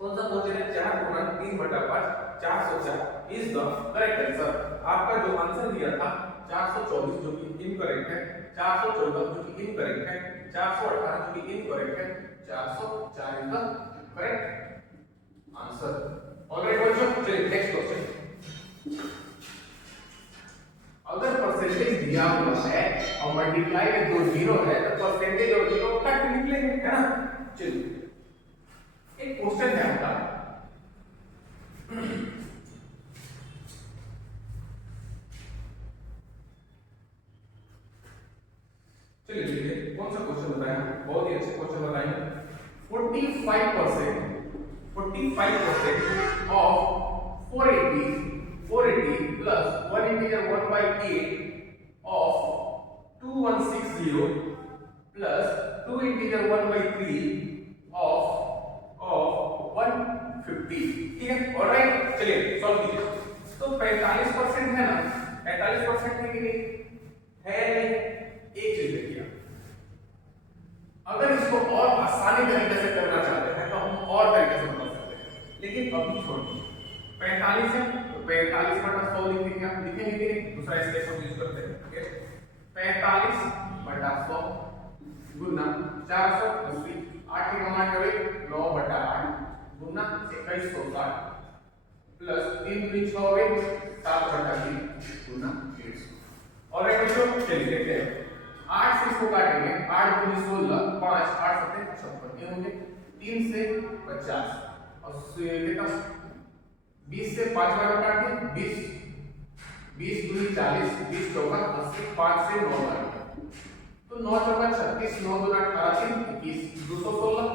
कौन सा क्वेश्चन है 4 गुना 3 बटा 5 404 इज द करेक्ट आंसर। आपका जो आंसर दिया था 424 जो कि इनकरेक्ट है, 414 जो कि इनकरेक्ट है, 418 जो कि इनकरेक्ट है, 404 is the correct answer. Alright बच्चों, चलिए नेक्स्ट क्वेश्चन। अगर परसेंटेज दिया हुआ है और मल्टीप्लाई में दो जीरो है तो परसेंटेज और जीरो कट निकलेंगे, है ना। चलिए एक क्वेश्चन है आपका, चलिए देखिए कौन सा क्वेश्चन बताएं, बहुत ही अच्छे क्वेश्चन बताएंगे। 45% of 480 plus 1 integer 1 by 8 of 2160 plus 2 integer 1 by 3 of 150, ठीक है। ऑलराइट, चलिए सॉल्व कीजिए। तो 45% है ना, 45% है कि नहीं है, नहीं। एक चीज देखिए, अगर इसको और आसानी तरीके से करना चाहते हैं तो हम और तरीके से कर सकते हैं, लेकिन अभी छोड़िए। 45 है तो 45 बटा 100 लिखेंगे, आप लिखेंगे कि नहीं, दूसरा स्केच हम यूज करते हैं, ठीक है। 45 बटा 100 गुना 480 8 के कमांड करें 9 बटा 8 गुना 2160 प्लस 3 दूनी 6 हुए 7 बटा 3 गुना 150। ऑलराइट बच्चों, चलिए देखते हैं। 8 से इसको काटेंगे, 8 दूनी 16 5 8 7 56 ये होंगे 3 से 50 और कितना 20 से 5 बार काट दें 20 20 दूनी 40 20 चौका 80 5 से 9 बार तो 9 चौका 36 9 दूना 18 21 216।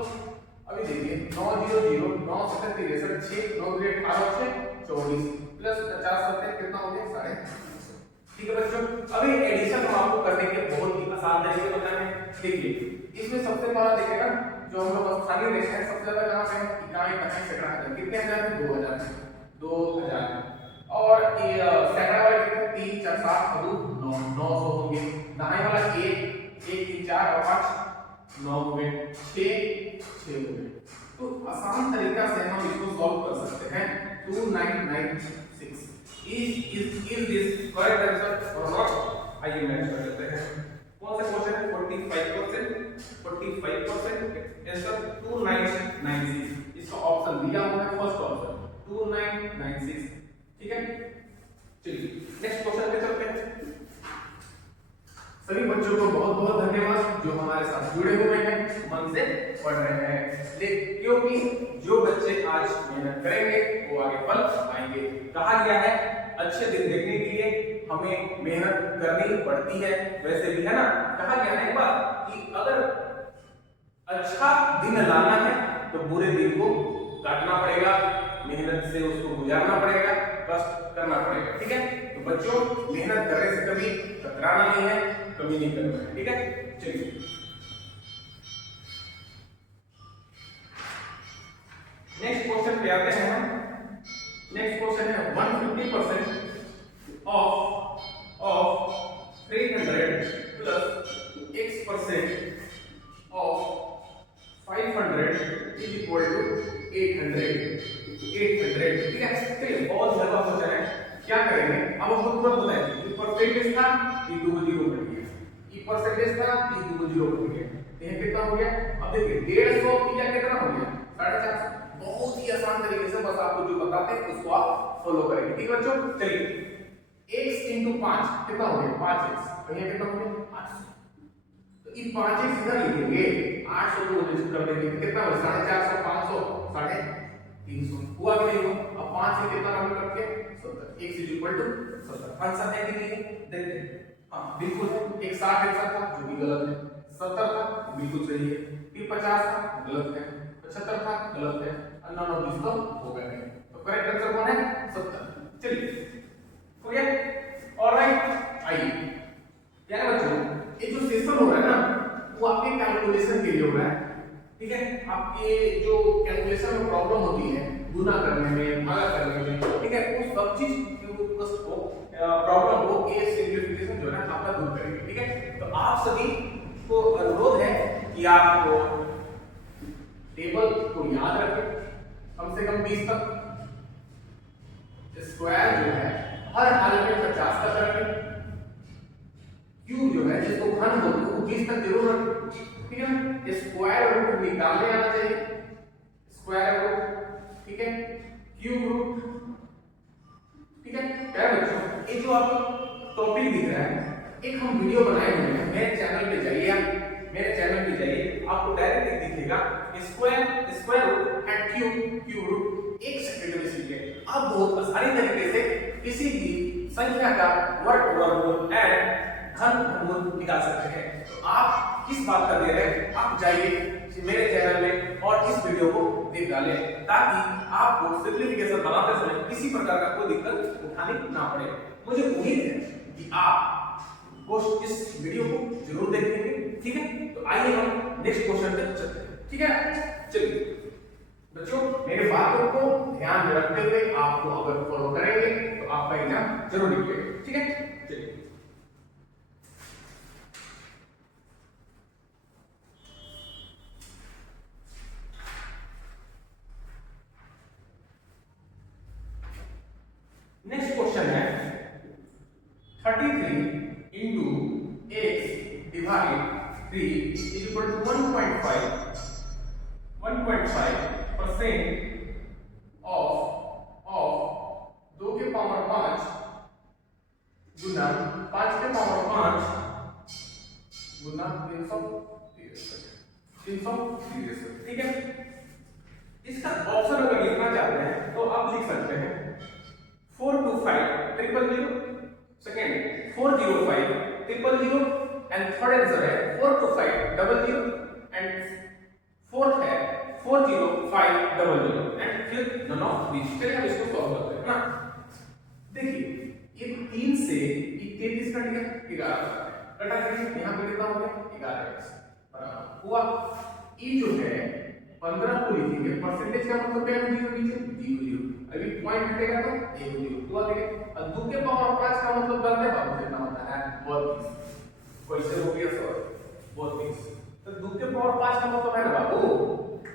अभी देखिए 9 0 0 9 7 63 6 9 2 18 6 24 प्लस 50 7 कितना हो गया 350। ठीक है बच्चों, अभी एडिशन हम आपको करने के बहुत ही आसान तरीके बताएंगे। देखिए इसमें सबसे पहला देखिएगा जो हम लोग स्थानीय रेखा है, सबसे ज्यादा कहां पे है, इकाई दशक सैकड़ा हजार, कितने हजार है 2000 और सैकड़ा वाले कितने 3 4 7 9 900 होंगे। दाएं वाला 1 1 3 4 और 5 9 हुए 6 6 हुए। तो आसान तरीका से हम इसको सॉल्व कर सकते हैं। 2996 is this correct answer or not? आइए मैच कर लेते हैं। कौन सा क्वेश्चन है 45% आंसर 2996, इसका ऑप्शन दिया हुआ है फर्स्ट ऑप्शन 2996, ठीक है। चलिए नेक्स्ट क्वेश्चन पे चलते हैं। सभी बच्चों को बहुत बहुत धन्यवाद जो हमारे साथ जुड़े हुए हैं, मन से पढ़ रहे हैं, क्योंकि जो बच्चे आज मेहनत करेंगे वो आगे फल पाएंगे। कहा गया है अच्छे दिन देखने के लिए हमें मेहनत करनी पड़ती है, वैसे भी है ना। कहा गया है एक बात कि अगर अच्छा दिन लाना है तो बुरे दिन को काटना पड़ेगा, मेहनत से उसको गुजारना पड़ेगा, कष्ट करना पड़ेगा, ठीक है। तो बच्चों मेहनत करने से कभी कतराना नहीं है, कभी नहीं करना है, ठीक है। चलिए नेक्स्ट क्वेश्चन पे आते हैं हम। नेक्स्ट क्वेश्चन है 150% of 300 plus x% of 500 is equal to 800, ठीक है। चलिए बहुत ज्यादा क्वेश्चन है, क्या करेंगे अब हमको तुरंत बताएंगे। ये परसेंटेज था, ये दो जीरो कट गया, ये परसेंटेज था, ये दो जीरो कट गया, ये कितना हो गया। अब देखिए 150 किया कितना हो गया 450। बहुत ही आसान तरीके से बस आपको जो बताते हैं उसको आप फॉलो करेंगे, ठीक है बच्चों। चलिए x into 5 कितना हो गया 5x, और ये कितना हो गया 800। तो ये 5x इधर लिखेंगे, 800 को डिवाइड कर देंगे कितना हो 450 500 350 हुआ कि नहीं हुआ। अब 5 से कितना कम करके 70, x is equal to 70। Answer है कि नहीं देखते हैं। हां बिल्कुल है, एक 60 एक साथ था जो भी गलत है, 70 था बिल्कुल सही है, फिर 50 था गलत है, 75 था गलत है, और 9 20 तो हो गए। तो करेक्ट आंसर कौन है 70। चलिए हो गया? ऑलराइट, आइए क्या है बच्चों, ये जो सेशन हो रहा है ना वो आपके कैलकुलेशन के लिए हो रहा है, ठीक है? आपके जो कैलकुलेशन में प्रॉब्लम होती है गुना करने में, भागा करने में, ठीक है, उस सब चीज को प्रॉब्लम को ये सिंपलीफिकेशन जो है ना आपका दूर करेंगे, ठीक है? तो आप सभी को अनुरोध है कि आप टेबल को याद रखें कम से कम 20 तक, स्क्वायर जो है हर हाल में 50 तक रखें, क्यूब जो है जिसको घन बोलते हैं वो 20 तक जरूर रखें, ठीक है ना? स्क्वायर रूट निकालने आना चाहिए, स्क्वायर रूट, ठीक है, क्यूब रूट, ठीक है? क्या बच्चों, ये जो आपको टॉपिक दिख रहा है एक हम वीडियो बनाए हुए हैं, मेरे चैनल पे जाइए, आप मेरे चैनल पे जाइए, आपको डायरेक्ट दिखेगा square root and cube root एक सेकंड में सीखिए। आप बहुत आसानी तरीके से किसी भी संख्या का वर्गमूल एंड घनमूल निकाल सकते हैं। तो आप किस बात का दे रहे हैं, आप जाइए मेरे चैनल में और इस वीडियो को देख डालें ताकि आपको सिंपलीफिकेशन बनाते समय किसी प्रकार का कोई दिक्कत उठानी ना पड़े। मुझे उम्मीद है कि आप इस वीडियो को जरूर देखेंगे, ठीक है? तो आइए हम नेक्स्ट क्वेश्चन तक चलते हैं, ठीक है? चलिए बच्चों, मेरे बातों को ध्यान में रखते हुए आपको अगर फॉलो करेंगे तो आपका एग्जाम जरूर निकलेगा, ठीक है? चलिए नेक्स्ट क्वेश्चन है 33 into x divided 3 is equal to 1.5% of 2 के पावर 5 गुना 5 के पावर 5 गुना 300, ठीक है? इसका ऑप्शन अगर लिखना चाहते हैं तो आप लिख सकते हैं 425 000, सेकेंड 405 000 एंड थर्ड आंसर है 425 00 एंड फोर्थ है 405 00 and fifth none of this. चलिए हम इसको सॉल्व करते हैं ना। देखिए ये 3 से ये 33 कट गया 11 कटा गया, यहां पे कितना हो गया 11 बराबर हुआ। ये जो है 15 को लिखेंगे, परसेंटेज का मतलब क्या है, 0 अभी पॉइंट हटेगा तो 1 हुआ, ठीक है? और 2 के पावर 5 का मतलब जानते हैं बाबू कितना होता है 32, कैसे हो गया सर 32? तो 2 के पावर 5 का मतलब है ना बाबू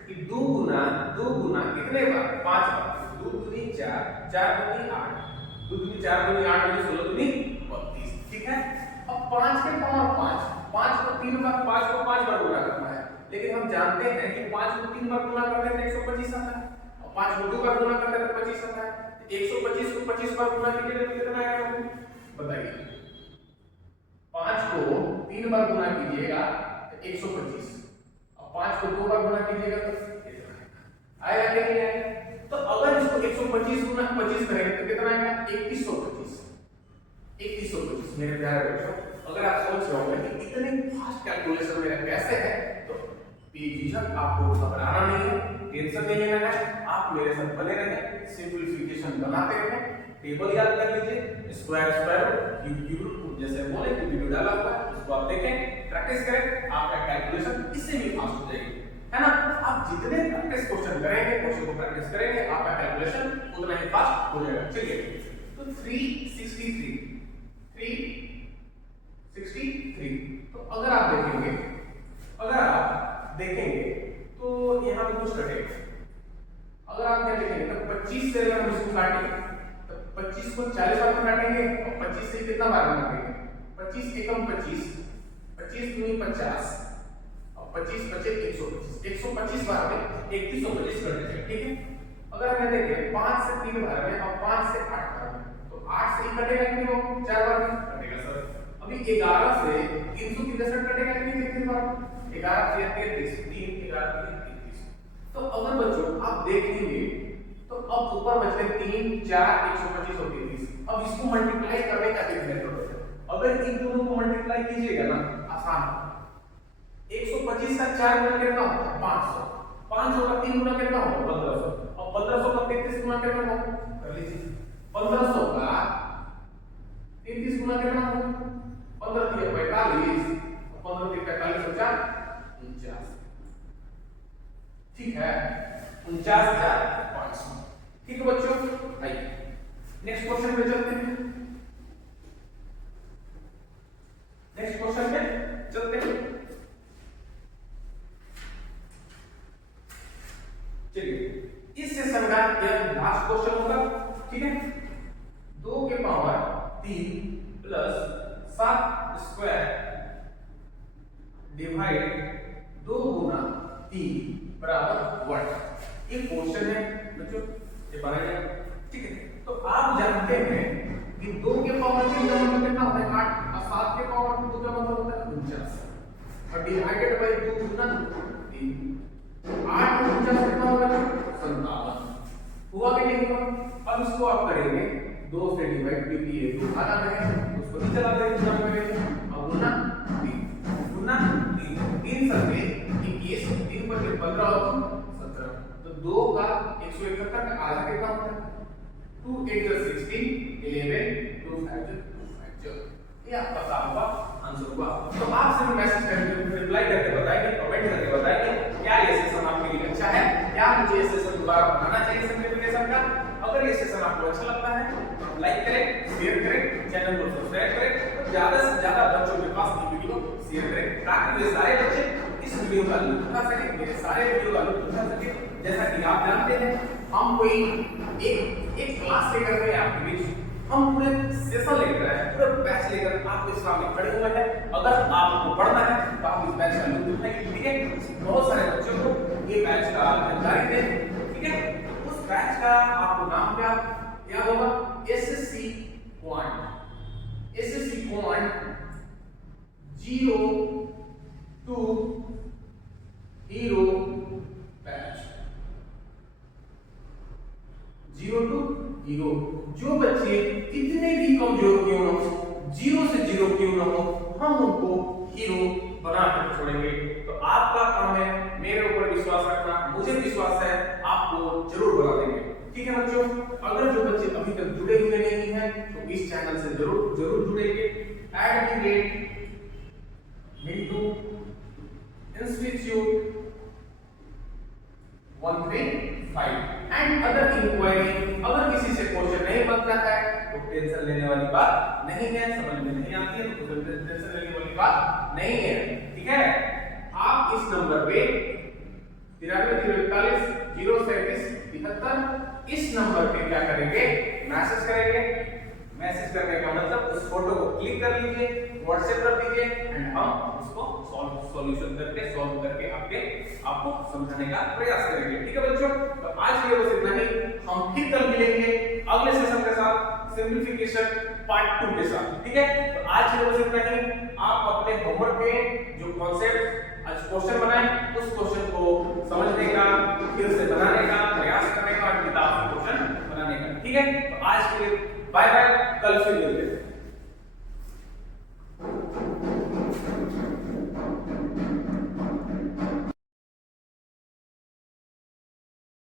कि 2 गुना कितने बार 5 बार, 2 दूनी 4, 4 दूनी 8, 2 दूनी 4 दूनी 8 दूनी 16 दूनी 32, ठीक है? अब 5 के पावर 5 को 3 बार, 5 को 5 बार गुना करना है, लेकिन हम जानते हैं कि 5 को 3 बार गुना करते हैं तो 125 आता है, और 5 को 2 बार गुना करते हैं तो 25 आता है। 125 को 25 बार गुना कीजिए तो कितना आएगा बताइए? 5 को 3 बार गुना कीजिएगा तो 125, और 5 को 2 बार गुना कीजिएगा तो आएगा कि नहीं आएगा? तो अगर इसको 125 गुना 25 करेंगे तो कितना आएगा 3125। 3125 मेरे प्यारे बच्चों, अगर आप सोच रहे होंगे कि इतने फास्ट कैलकुलेशन मेरा कैसे है, तो बेझिझक आपको घबराना नहीं है, टेंशन नहीं लेना है, आप मेरे साथ बने रहें, सिंपलीफिकेशन बनाते रहें, टेबल याद कर लीजिए, स्क्वायर क्यूब जैसे बोले कि वीडियो डाला हुआ है उसको आप देखें, प्रैक्टिस करें, आपका कैलकुलेशन इससे भी फास्ट हो जाएगी, है ना? आप जितने प्रैक्टिस क्वेश्चन करेंगे, क्वेश्चन को प्रैक्टिस करेंगे, आपका कैलकुलेशन उतना ही फास्ट हो जाएगा। चलिए तो 363 तो अगर आप देखेंगे तो यहाँ पे कुछ कटेगा। अगर आप क्या देखेंगे तो 25 से अगर हम इसको काटेंगे तो 25 को 40 बार काटेंगे और 25 से कितना बार काटेंगे? 25 एकम 25, 25 दूनी 50 और 25 बचे 125 बार में 3125 कर देंगे, ठीक है? अगर हम देखें 5 से 3 बार में और 5 से 8 बार में, तो 8 से कटेगा कि नहीं? 4 बार में कटेगा सर। अभी 11 से 363 कटेगा कि नहीं? 33 बार। 11 से 33 3 11 33। तो अगर बच्चों आप देखेंगे तो अब ऊपर बच गए 3 4 125 और 33। अब इसको मल्टीप्लाई करने का एक मेथड है। अगर इन दोनों को मल्टीप्लाई कीजिएगा ना आसान है। 125 का 4 गुना कितना होता है 500, 500 का 3 गुना कितना होगा 1500, और 1500 का 33 गुना कितना होगा कर लीजिए। 1500 का गुना कितना होगा 15 3 45, 15 3 45 हो जाए 49। ठीक है 49,500। ठीक है बच्चों, आइए नेक्स्ट क्वेश्चन पे चलते हैं। नेक्स्ट क्वेश्चन पे चलते हैं। चलिए इस सेशन का यह लास्ट क्वेश्चन होगा। ठीक है 2 के पावर 3 प्लस 7 स्क्वायर डिवाइड 2 गुना 3 बराबर 1। ये क्वेश्चन है बच्चों, ये बनाया। ठीक है तो आप जानते हैं कि 2 के पावर 3 का मतलब कितना होता है 8 और 7 के पावर 2 का मतलब होता है 49 और डिवाइडेड बाय 2 गुना 3। 8 और 49 कितना होगा 57। हुआ कि नहीं हुआ? अब इसको आप करेंगे 2 से डिवाइड क्योंकि ये 2 भागा है तो उसको नीचे ला देंगे गुना करेंगे और गुना 3 सबके 21 3 पर 15 और 17 तो 2 का 171 का आधा कितना होता है 2 8 16 11 2 5 2 5 ये आपका सारा आंसर हुआ। तो आप सिर्फ मैसेज करके रिप्लाई करके बताइए, कमेंट करके बताइए क्या ये सेशन आपके लिए अच्छा है, क्या मुझे ये सेशन दोबारा बनाना चाहिए सिंप्लीफिकेशन का। अगर ये सेशन आपको अच्छा लगता है तो लाइक करें, शेयर करें, चैनल को सब्सक्राइब करें और ज्यादा से ज्यादा बच्चों के पास ये वीडियो शेयर करें ताकि वे सारे बच्चे इस वीडियो का लुत्फ उठा सकें, मेरे सारे वीडियो का लुत्फ उठा सकें। जैसा कि आप जानते हैं हम कोई एक क्लास लेकर के आपके बीच हम पूरे सेशन लेकर आए, पूरे बैच लेकर आपके सामने खड़े हुए हैं। अगर आपको पढ़ना है तो आप इस बैच का लुत्फ उठाइए। ठीक है बहुत सारे बच्चों को ये बैच का जानकारी दें। ठीक है उस बैच का आपको नाम क्या याद होगा SSC quant 0 to hero batch 0 to hero. जो बच्चे कितने भी कमजोर क्यों ना हो 0 से 0 क्यों ना हो हम उनको हीरो बना कर छोड़ेंगे। तो आपका काम है मेरे ऊपर विश्वास रखना, मुझे विश्वास है आपको जरूर बना देंगे। ठीक है बच्चों, अगर जो बच्चे अभी तक जुड़े हुए नहीं हैं तो इस चैनल से जरूर जुड़ेंगे। @Mintu institute 135 and other enquiry. अगर किसी से क्वेश्चन नहीं बनता है तो टेंशन लेने वाली बात नहीं है, समझ में नहीं आती है तो टेंशन लेने वाली बात नहीं है। ठीक है आप इस नंबर पे 93 037 73 इस नंबर पे क्या करेंगे मैसेज करेंगे। मैसेज करने का मतलब उस फोटो को क्लिक कर लीजिए, व्हाट्सएप कर दीजिए एंड हम उसको सॉल्यूशन करके आपको समझाने का प्रयास करेंगे। ठीक है बच्चों, तो आज के लिए बस इतना ही। हम फिर कल मिलेंगे अगले सेशन के साथ सिंप्लीफिकेशन पार्ट 2 के साथ। ठीक है तो आज के लिए बस इतना ही। आप अपने होमवर्क में जो कॉन्सेप्ट आज क्वेश्चन बनाए उस क्वेश्चन को समझने का, फिर से बनाने का प्रयास करने का और किताब से क्वेश्चन बनाने का। ठीक है तो आज के लिए बाय बाय, कल फिर मिलते हैं।